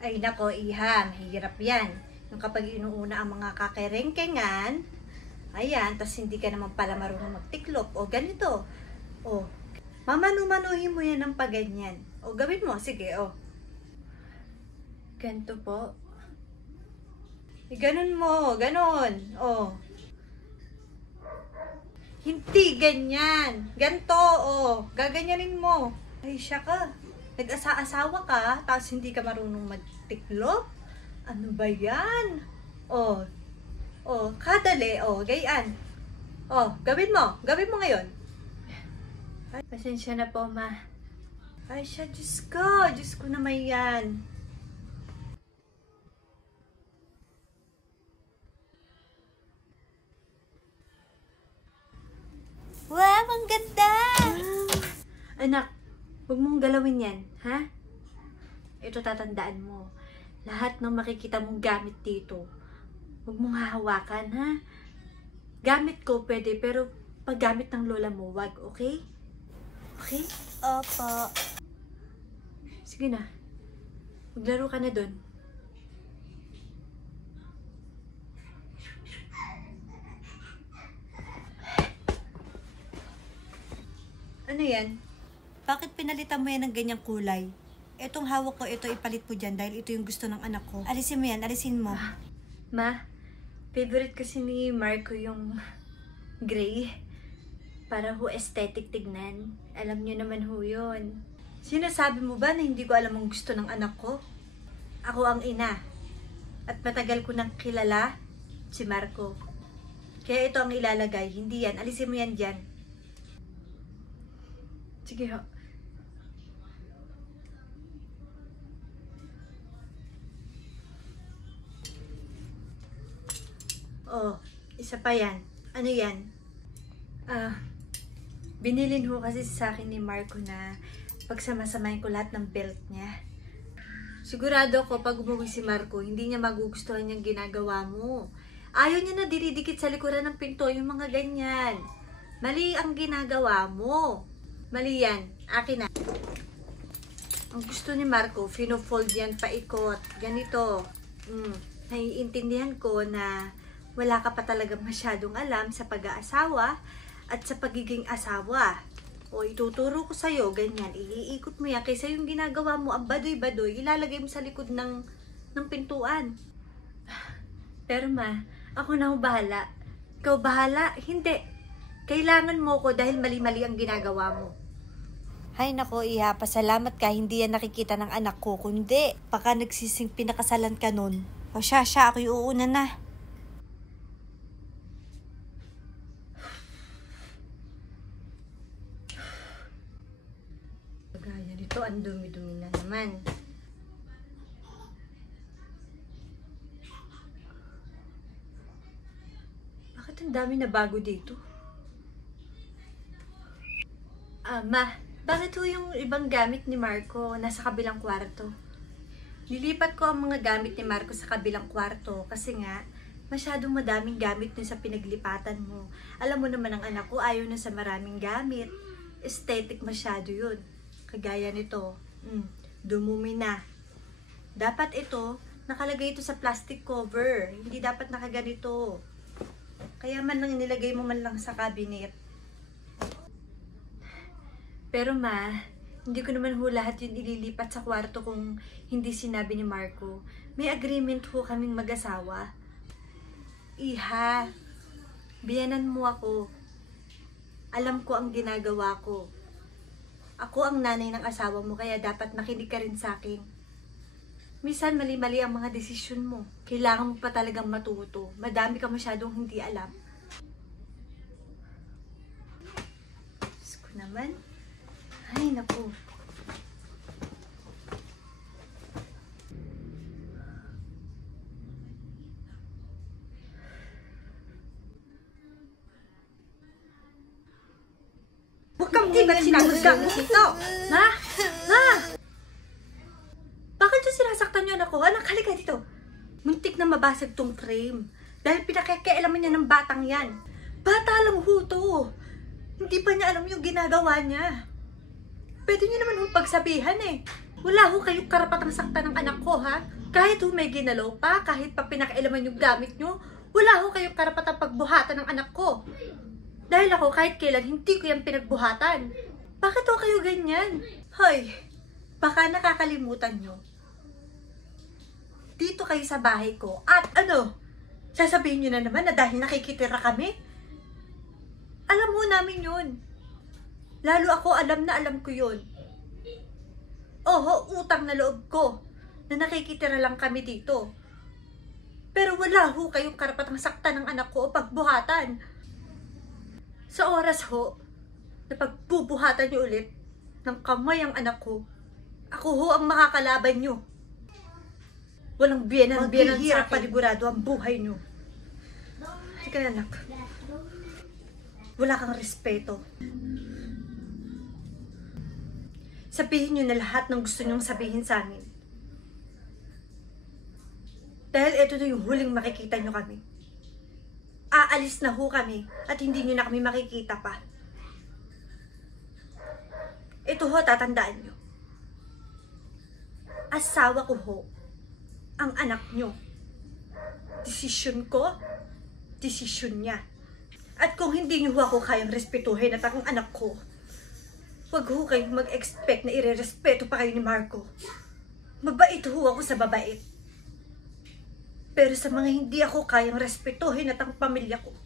Ay nako, iha, mahirap yan. Yung kapag inuuna ang mga kakerengkengan, ayan, tas hindi ka naman pala marunong magtiklop. O ganito. O, mamanu-manuhin mo yan ng paganyan. O gawin mo, sige, o. Ganito po. Ganon mo, ganon. O. Hindi ganyan. Ganto, o. Gaganyanin mo. Ay, siya ka. Nag-asa-asawa ka, tapos hindi ka marunong magtiklop? Ano ba yan? O. O, kadali. O, gayaan. O, gawin mo. Gawin mo ngayon. Ay, pasensya na po, ma. Ay, siya, Diyos ko. Diyos ko na may yan. Wow, ang ganda! Anak, huwag mong galawin yan, ha? Ito tatandaan mo. Lahat ng makikita mong gamit dito, huwag mong hahawakan, ha? Gamit ko pwede, pero pag gamit ng lola mo, wag, okay? Okay? Opo. Sige na. Maglaro ka na dun. Ano yan? Bakit pinalitan mo yan ng ganyang kulay? Etong hawak ko, ito ipalit mo dyan dahil ito yung gusto ng anak ko. Alisin mo yan, alisin mo. Ma, favorite kasi ni Marco yung gray. Para ho aesthetic tignan. Alam niyo naman ho yun. Sinasabi mo ba na hindi ko alam ang gusto ng anak ko? Ako ang ina. At matagal ko nang kilala si Marco. Kaya ito ang ilalagay, hindi yan. Alisin mo yan dyan. Sige ho. Oh, isa pa yan. Ano yan? Binilin ho kasi sa akin ni Marco na pagsamasamahin ko lahat ng belt niya. Sigurado ko pag umuwi si Marco, hindi niya magugustuhan yung ginagawa mo. Ayaw niya na dinidikit sa likuran ng pinto yung mga ganyan. Mali ang ginagawa mo. Mali yan. Akin na. Ang gusto ni Marco, fino-fold yan paikot. Ganito. Naiintindihan ko na wala ka pa talaga masyadong alam sa pag-aasawa at sa pagiging asawa. O ituturo ko sa'yo, ganyan. Iikot mo yan. Kaysa yung ginagawa mo, ang badoy-badoy, ilalagay mo sa likod ng pintuan. Pero ma, ako na bahala. Ikaw bahala? Hindi. Kailangan mo ko dahil mali-mali ang ginagawa mo. Hay nako, iha, pasalamat ka, hindi yan nakikita ng anak ko, kundi baka nagsising pinakasalan ka nun. O siya, ako'y uuna na. Gaya nito, ang dumi-dumi na naman. Bakit ang dami na bago dito? Ma, bakit ho yung ibang gamit ni Marco nasa kabilang kwarto? Lilipat ko ang mga gamit ni Marco sa kabilang kwarto kasi nga, masyadong madaming gamit dun sa pinaglipatan mo. Alam mo naman ang anak ko, ayaw na sa maraming gamit. Aesthetic masyado yun. Kagaya nito, dumumi na. Dapat ito, nakalagay ito sa plastic cover. Hindi dapat nakaganito. Kaya man lang nilagay mo man lang sa cabinet. Pero ma, hindi ko naman ho lahat yun ililipat sa kwarto kung hindi sinabi ni Marco. May agreement ho kaming mag-asawa. Iha, biyanan mo ako. Alam ko ang ginagawa ko. Ako ang nanay ng asawa mo, kaya dapat makinig ka rin sa akin. Minsan mali-mali ang mga desisyon mo. Kailangan mo pa talagang matuto. Madami ka masyadong hindi alam. Diyos ko naman. Ay, naku. Huwag kang di ba't sinasagang mo ito? Ha? Ha? Bakit yung sinasaktan niyo anak ko? Anak, halika dito. Muntik na mabasag tong frame. Dahil pinakikialaman niya ng batang yan. Bata lang ho to. Hindi pa niya alam yung ginagawa niya. Pwede niyo naman pagsabihan eh. Wala ho kayong karapatang saktan ng anak ko, ha? Kahit ho may ginalaw pa, kahit pa pinakailaman yung gamit nyo, wala ho kayong karapatang pagbuhatan ng anak ko. Dahil ako, kahit kailan, hindi ko yan pinagbuhatan. Bakit ho kayo ganyan? Hoy, baka nakakalimutan nyo. Dito kayo sa bahay ko. At ano, sasabihin nyo na naman na dahil nakikitira kami? Alam ho namin yun. Lalo ako, alam na alam ko yun. Oho, utang na loob ko na nakikitira lang kami dito. Pero wala ho kayong karapatang saktan ng anak ko o pagbuhatan. Sa oras ho, na pagbubuhatan nyo ulit ng kamay ang anak ko, ako ho ang makakalaban nyo. Walang biyenan sa panigurado ang buhay nyo. Sige na, anak. Wala kang respeto. Sabihin nyo na lahat ng gusto nyong sabihin sa amin. Dahil ito na yung huling makikita nyo kami. Aalis na ho kami at hindi nyo na kami makikita pa. Ito ho, tatandaan nyo. Asawa ko ho ang anak nyo. Desisyon ko, desisyon niya. At kung hindi nyo ho ako kayang respetuhin at akong anak ko, wag ho kayong mag-expect na irerespeto pa kayo ni Marco. Mabait ho ako sa babait. Pero sa mga hindi ako kayang respetuhin at ang pamilya ko,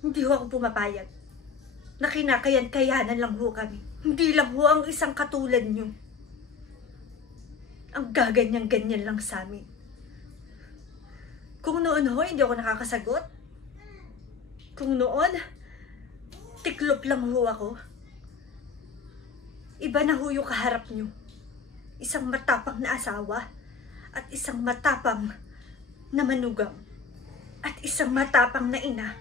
hindi ho ako pumapayag. Na kinakayan-kayanan lang ho kami. Hindi lang ho ang isang katulad nyo ang gaganyan-ganyan lang sa amin. Kung noon ho, hindi ako nakakasagot. Kung noon, tiklop lang ho ako. Iba na ho yung kaharap nyo. Isang matapang na asawa at isang matapang na manugang at isang matapang na ina